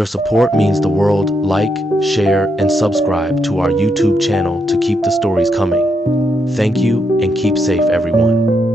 Your support means the world. Like, share, and subscribe to our YouTube channel to keep the stories coming. Thank you and keep safe, everyone.